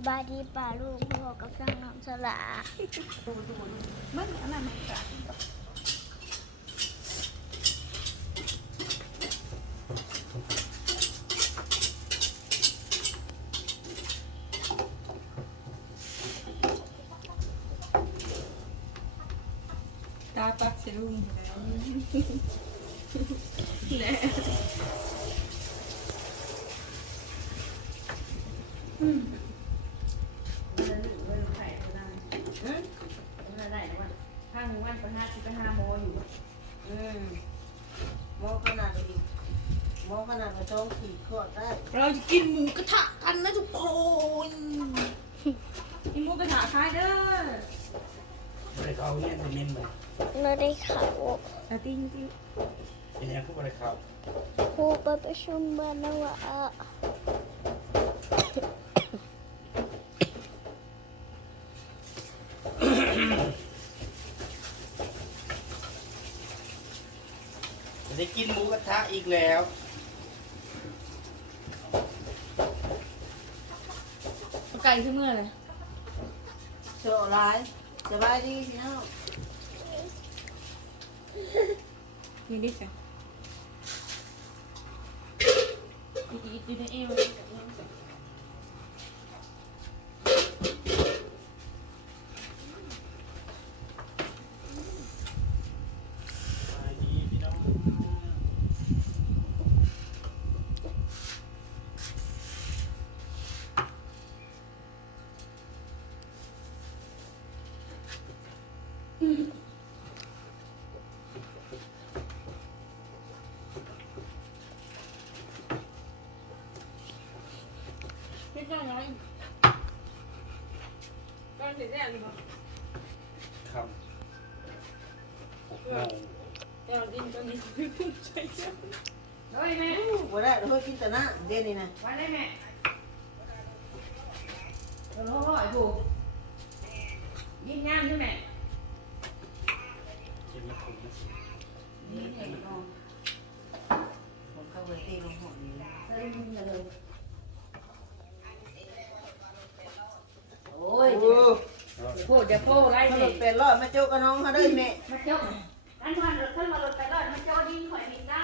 สบายดีป่าลูกพ่อกับช่างน้องสละมันอันนั้นมันกะตาปักสิลุงแหละข้างวันประหาสิไปหาโมอยู่ อืมมองขนาดนี้มองข นาดกระจองขีดขอดได้เราจะกินหมูกระทะกันนะทุกคนกินหมูกระทะคายเด้อบริเขาเนี่ยจะเน้นไปเราได้เขาอาติ้งติ้งเป็นยังคือบริเขาครูไปประชุมบ้านแล้วว่าจะได้กินหมูกระทะอีกแล้ว ก่ขึ้นเมื่อเลยโชว์ร้ายสบายดีพี่น้องนี่ดิจ้ะอีกอีกอีกในเอว นเสร็จแล้วหรือเปล่าคำหกโมงแต่เรากินตอนนี้คือภูมิใจเจ้าได้แม่บ่ได้เฮ้ยกินแต่หน้าเด่นนี่นะไว้ได้แม่เราล้อร้อยผู พูดจะพูดไรมันหสิลุดเป็นร้อยมาโจกกับน้องเขาด้วยแม่มาเจ้าอันพันรถขึ้นมาลดไปรถมาเจ้าดินข่อยมีเจ้า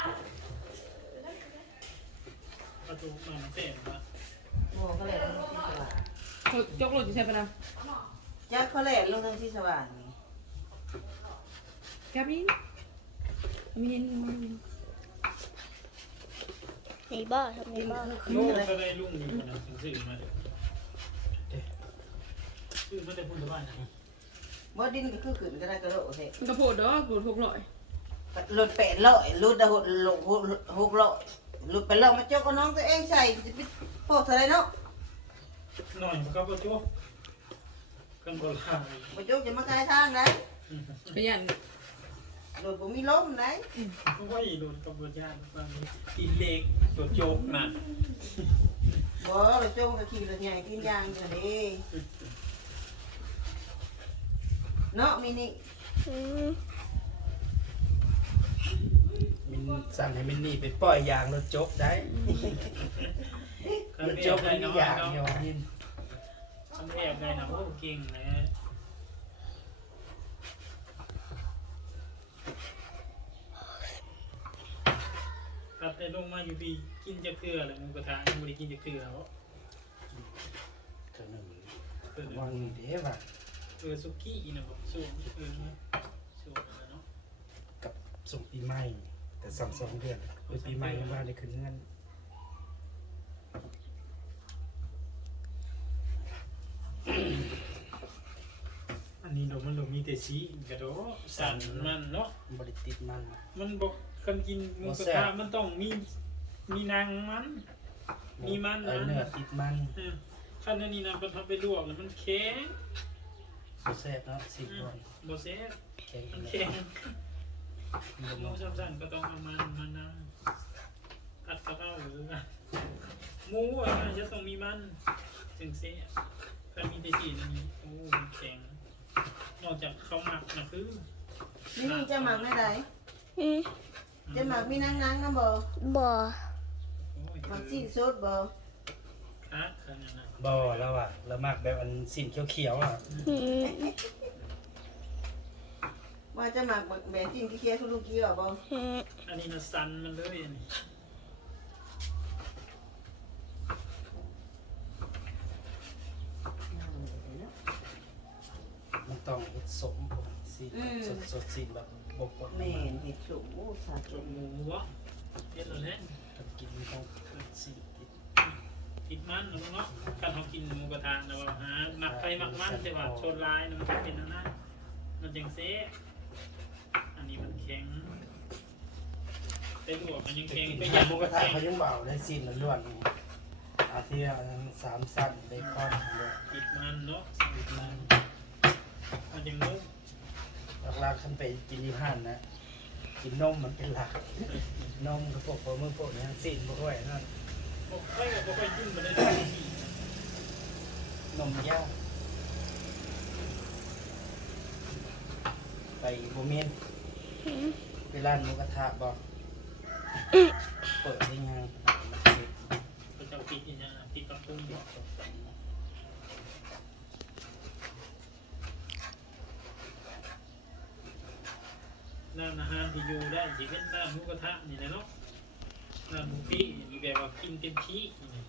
ประตูมันเต็มละโอ้เขาแหลมลงที่สว่างจกรถอยู่ใช่ปะนะจักเขาแหลมลงที่สว่างนี่กับนี้มีนินนี่บ้าทำนี่บ้าลูกก็ได้ลุงอยู่นะซื้อมา เด้อซื้อมาแต่พุ่นตะบ้านนะบ่ดินก็คือขึ้นก็ได้กระโดดเฮ้ยกระโปดดอกกูทุกร้อยหลุดแปดร้อยหลุดได้หกหกหกร้อยหลุดไปร้อยมาโจกกับน้องตัวเองใส่จะไปโพดอะไรเนาะหน่อยมันก็ประตูกันบ่ลามาโจกจะมาขายทางได้ขยันโดยผมมีล้มได้เพราะว่าอีโดนกับบ่ญาติบางอีเล็กตัวโจกน่ะบ่เราโจกกับขี่รถใหญ่ขึ้นยางอยู่นี่ เนาะมินิอืมมินสั่งให้มินนี่ไปปล่อยยางรถจกได้รถจกมันมียางเดียวมินทำแอบได้นะโอ้เก่งนะตัดได้ลงมาอยู่พี่กินจะเกลือเลยหมูกระทะยังบ่ได้กินจะเกลือแล้วเท่านึงเออวางนี่เด้ว่ะเออสุกี้นะบอกสูงเออสูงเนาะกับส่งปีใหม่ แต่สองสองเดือนเออปีใหม่ยังว่าได้คืนเงินอันนี้โดมันโดมีแต่ชีกระโดสันมันเนาะบริติดมันมันบอกคนกินหมูกระทะมันต้องมีมีนางมัน มีมันเออนะเนื้อติดมันเออขั้นอันนี้นะมันทำไปลวกแล้วมันแข็งบ่ แซ่บเนาะสิบอืบมอนบเซ่แข็งมันแข็งหมูสั้นๆก็ต้องเอามันมันนะกัดกระเพราหรือกันหมูอะจะต้องมีมันถึงเซ่ถ้ามีแต่จีนอันนี้โอ้มันแข็งนอกจากเขาหมักนะคือมินิจะหมักไม่ได้อืมจะหมักมีนางนางนะบ่บ่หมักซีนสดบ่ ขคักขนาดนั้นบ่แล้วอะแล้วมากแบบอันสิ้นเขียวๆอะอืมว่าจะหมักแบจิ้งที่เคี้ยวทุกลูกกี้หรอบ่อืมอันนี้นะสันมันเลยอันนี้มันต้องเฮ็ดสมผมสิสดสดๆสิแบบบ่ปนแม่นเห็ดสูงอู้สาจจุมหมูวะเฮ็ดแล้วแหละถ้ากินมันต้องเฮ็ดสิติด ติดมันนะเนาะการเขากินหมูกระทะนะว่าหาหมักไปหมักมันแต่ว่าชนลายนะมันจะเป็นอันนั้นมันจังเซ่อันนี้มันแข็งแต่ลวกมันยังแข็งกินไปหย่างมูกระทะเขายังเบาได้สิ้นล้วนอาเทิตย์ละสามสั้นได้คอนเลยติดมันเนาะติดมันมันยังนุ่มหลักๆคันไปกินที่ห้านนะกินนมมันเป็นหลักนมกับพวกปลาหมึกพวกนี้สิ้นบ่ค่อยนั่น บอกไปกับบอกไปยุ่งมาได้ทันทีนมย่าไปบ่เมียนไปร้านหมูกระทะบ่เปิดได้ยังก็จะปิดอย่างนี้ปิดกระปุ้งร้านอาหารที่อยู่ได้ที่เป็นร้านหมูกระทะนี่แหละเนาะ ร้านหมูปิ้งนี่แบบว่ากินเต็มที่นี่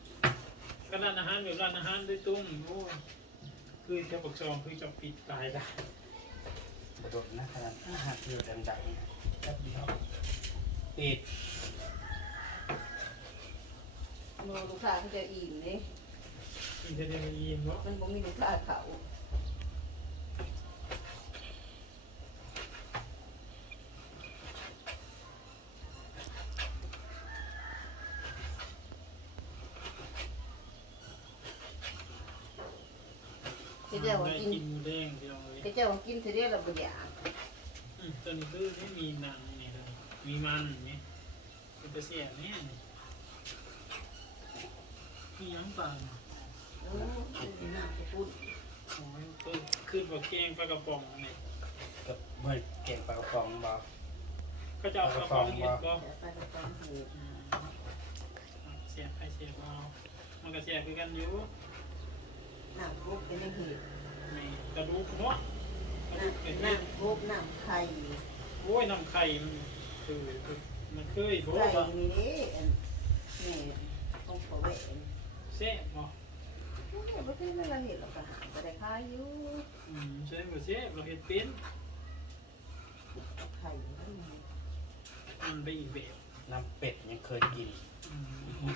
ก็ร้านอาหารแบบร้านอาหารด้วยตุ้งโอ้ยคือจะปักซองคือจะปิดตายได้กระโดดนะขนาดอาหารเดียวดังๆแป๊บเดียวปิดโนลูกค้าเขาจะอิ่มเลยกินจะได้ไม่ยิ้มเนาะมันบ่มีลูกค้าเขาเขาเจ้าว่า ได้ กิน กินหมูแดงที่ เจ้ากินเท่าเดียวเราบ่อยากอืมตัวนี้คือไม่มีหนังนี่ตัวนี้มีมันนี่เป็นตัวเสียเนี่ยนี่มียังต่างโอ้ยน่าจะพูดโอ้ยตัวขึ้นกับแกงปลากระป๋องนี่กับเมื่อเก็บปลากระป๋องบ่ก็จะเอากระป๋องเห็ดบ่แต่ไปกับตอนเห็ดอืมเสียบไปเสียบเอามันก็เสียบคือกันอยู่น้ำครบเป็นเห็ดนี่กระดูกเนาะกระดูกเป็ น้ำเห็ดน้ำคบน้ำไข่โอ้ยน้ำไข่มันคือมันเคยบอกไข่ว่านี่เด้อันนี่ต้องขอแหวนเสียบเนาะโอ้ยบ่เคยเวลาเห็ดเราก็หาก็ได้ขายอยู่อืมใช่บ่เสียบเราเห็ดเป็นไข่นั่นมันไปอีกแบบน้ำเป็ดยังเคยกินอืม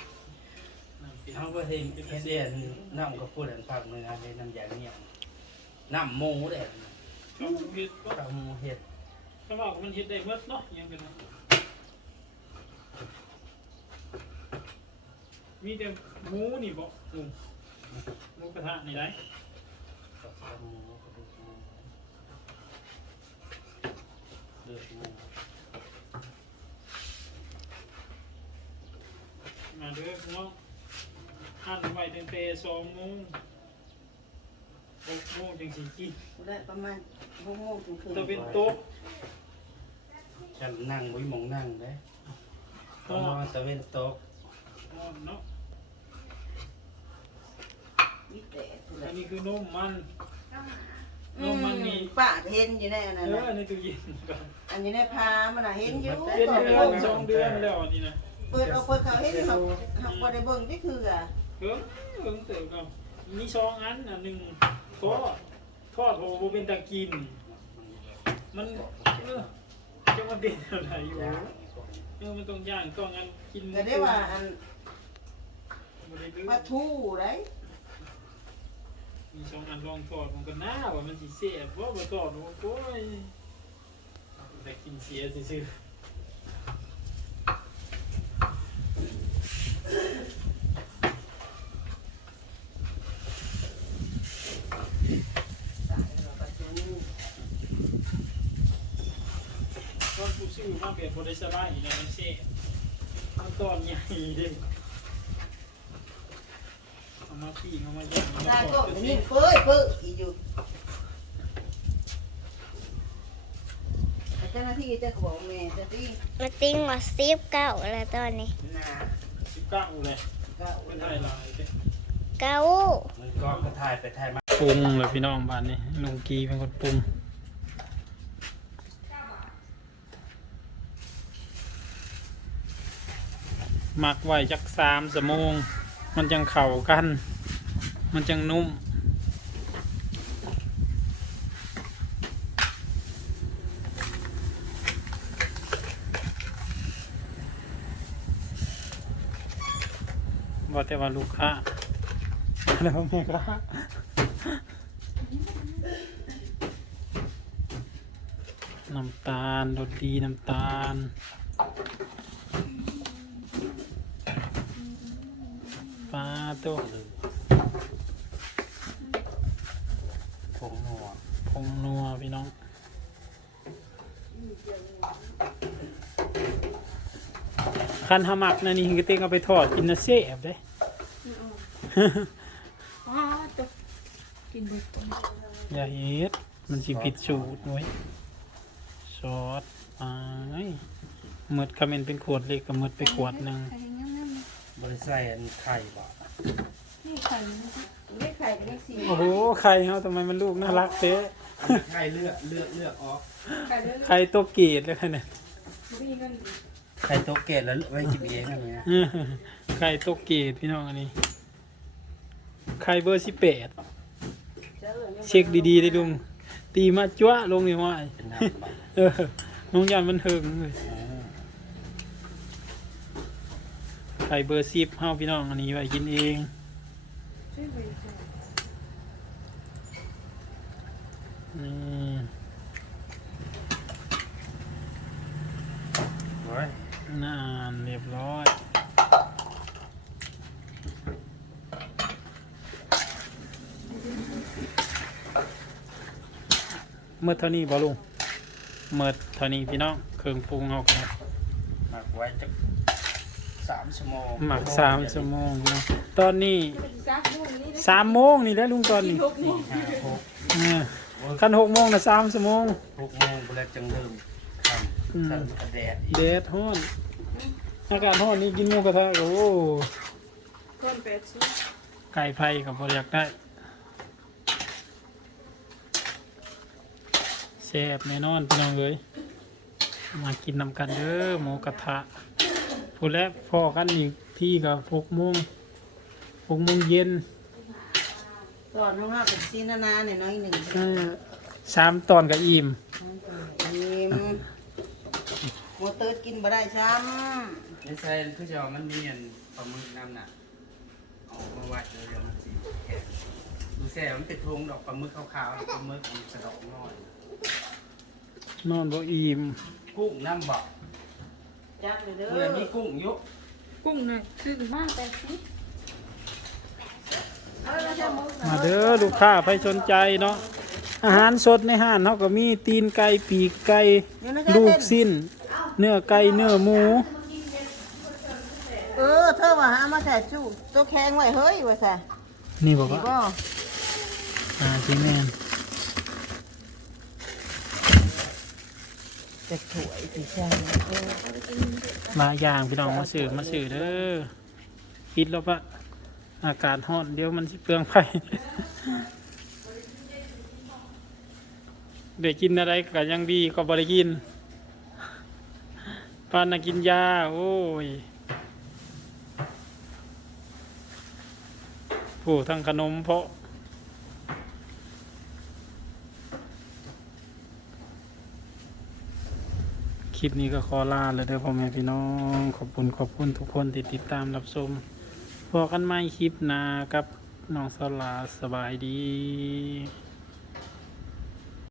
น้ำเป็นเอาไปเห็นเห็นเด่นน้ำก็พูดอันภาคเหนือในน้ำยาเนี่ยน้ำหมูเด่นก็เฮ็ดก็กับหมูเห็ดถ้าว่ามันเฮ็ดได้เบิดเนาะยังเป็นมีแต่หมูนี่บ่ลุงหมูกระทะนี่ได้กับหมูกระดูกหมูเลือดหมูมาเด้อเนาะหั่นไว้ตั้งแต่2โมง 6โมงจังสิกินได้ประมาณ6โมงถึงคืนตะเป็นโต๊ะฉันนั่งไว้มองนั่งเลยตอนตะเวนตกนอนเนาะมีแต่ทุอัเรนศนี้คือนมมันอืนมมันนี่ป้าก็เห็นอยู่ในอันเอนั้นอน่ะในตู้เย็นก็อันนี้ในพามันน่ะเห็นอยู่เป็นเดือนสองเดือนแล้วอันนี้นะเปิดเอาเปิดเขาเห็นเขาเขาบ่ได้เบิ่งนี่คืออะเพิ่งเพิ่งเติมกับ มีสองอันอันหนึ่งทอดทอดโหบ่เป็นตะกิน มันเออจะมาเป็นอะไรอยู่เออมันต้องย่างต้องอันกินก็ได้ว่าอันบ่ได้ดื้อปลาทูได้มีสองอันลองทอดมันก็น่าว่ามันสิเสียบ่บ่ทอดโอ้ยแต่กินเสียซื่อ ตายแล้วปลาทู ๆตอนผู้ซื้อมาแบบบ่ได้สบายนี่แหละมันเสียมันตอนใหญ่เด้เอามาปิ้งเอามาย่างเอามาตาทก็อดนี่เปื้อยเปื้อยอีอยู่แต่เจ้าหน้าที่จะบอกแม่จะที่มาติ้งมาซีบเก้าแล้วตอนนี้นาสิบเก้าเลยก็เป็นไทยลายเด้เเก้ามือก็ก็ถ่ายไปถ่ายมา ปรุงเลยพี่น้องบ้านนี้ลุงกีเป็นคนปรุง หมักไว้จักสามสมง มันจังเข่ากัน มันจังนุ่มว่าแต่ว่าลูกค้าแล้วแม่ค้าน้ำตาลรสดีน้ำตาล ปลาตัวผงนัวผงนัวพี่น้องคันหามักนะนี่ก็เต็งเอาไปทอดกินนะเสียบเด้อ๋อตัวกินเบิดตัวอย่าเฮ็ดมันสิผิดสูตรไว้ยซอสอ้ายหมดคาเมนเป็นขวดเล็กก็หมดไปขวดหนึ่งใครงั้นนั่นบริใส่อันไข่บ่ นี่ไข่นี่เลขไข่เลขสี่โอ้โหไข่เฮาทำไมมันลูกน่ารักเต้ไข่เลือกเลือกเลือกออกไข่เด้อไข่ตัวเกรดเลยค่ะเนี่ยมีเงินไข่โตะเกตแล้วไว้กินเองอะไรเงี้ยอื้อไข่ตัวเกรดพี่น้องอันนี้ไข่เบอร์สิบแปดเช็คดีๆได้ลุงตีมาจ้วะลงนี่ว่าเป็นน้ำบ่เออน้องยันมันเถิงเลย อ๋อไข่เบอร์สิบเฮาพี่น้องอันนี้ไว้กินเองนี่โอ้น่านเรียบร้อยเมื่อเท่านี้บ่ลุงเมื่อเท่านี้พี่น้องเครื่องปรุงเอากันหมักไว้จัก สามชั่วโมงหมักสามชั่วโมงพี่น้องตอนนี้ซักบุ้งนี่สามโมงนี่แหล้วลุงตอนนี้ทุกนี่ห้าหกเออคันหกโมงนะสามชั่วโมงหกโมงไปแล้วจังเริ่มทอืมำทันกระแดดอีกเดดฮ้อนอากาศฮ้อนนี่กินหมูกระทะโอ้คนเป็ดซื้อไก่ไผ่กับบอยากได้แซ่บแน่นอนพี่น้องเลยมากินนำกันเด้อหมูกระทะ พูดแล้วพอกันอีกที่กับหกโมงหกโมงเย็นตอนน้องห้าเป็นซีนานาเนี่ยน้อยหนึ่งเออสามตอนกับอิ่มยิ้มโมเตอร์กินบ่ได้ซ้ไม่ใช่คือจะว่ามันมีอันปลาหมึกน้ำหนักเอามาวัดเลยเดี๋ยวมันสีแข็งดูแซ่มันเป็นทงดอกปลาหมึกขาวๆปลาหมึกมันสะดอกน้อยนอนบ่อิ่มกุ้งน้ำบอกำ จักเลยเด้อเมื่อมีกุ้งอยุกุ้งน่ะซื้อมากแต่สิเอาแล้วจะมุกมาเด้อลูกค้าไปสนใจเนาะอาหารสดในห้านเขาก็มีตีนไก่ปีกไก่อยู่ในลูกเส้นสิ้น เนื้อไก่เนื้อหมู เออเธอว่าหามาใส่จูตัวแข็งไว้เฮ้ยว่าซะนี่บอกนี่ว่าบ่อ่าจีแมน จะสวยสิใช่เออมาอย่างพี่น้องมาสื่อมาสื่อเด้อปิดแล้วปะอากาศร้อนเดี๋ยวมันสิเปลืองไฟเด็กกินอะไรก็ยังดีก็บริกินปานกินยา โอ้ยผู้ทั้งขนมเพาะ คลิปนี้ก็ขอลาเลยเด้อพ่อแม่พี่น้อง ขอบคุณขอบคุณทุกคนที่ติดตามรับชมพอกันใหม่คลิปน้ากับน้องสลาสบายดี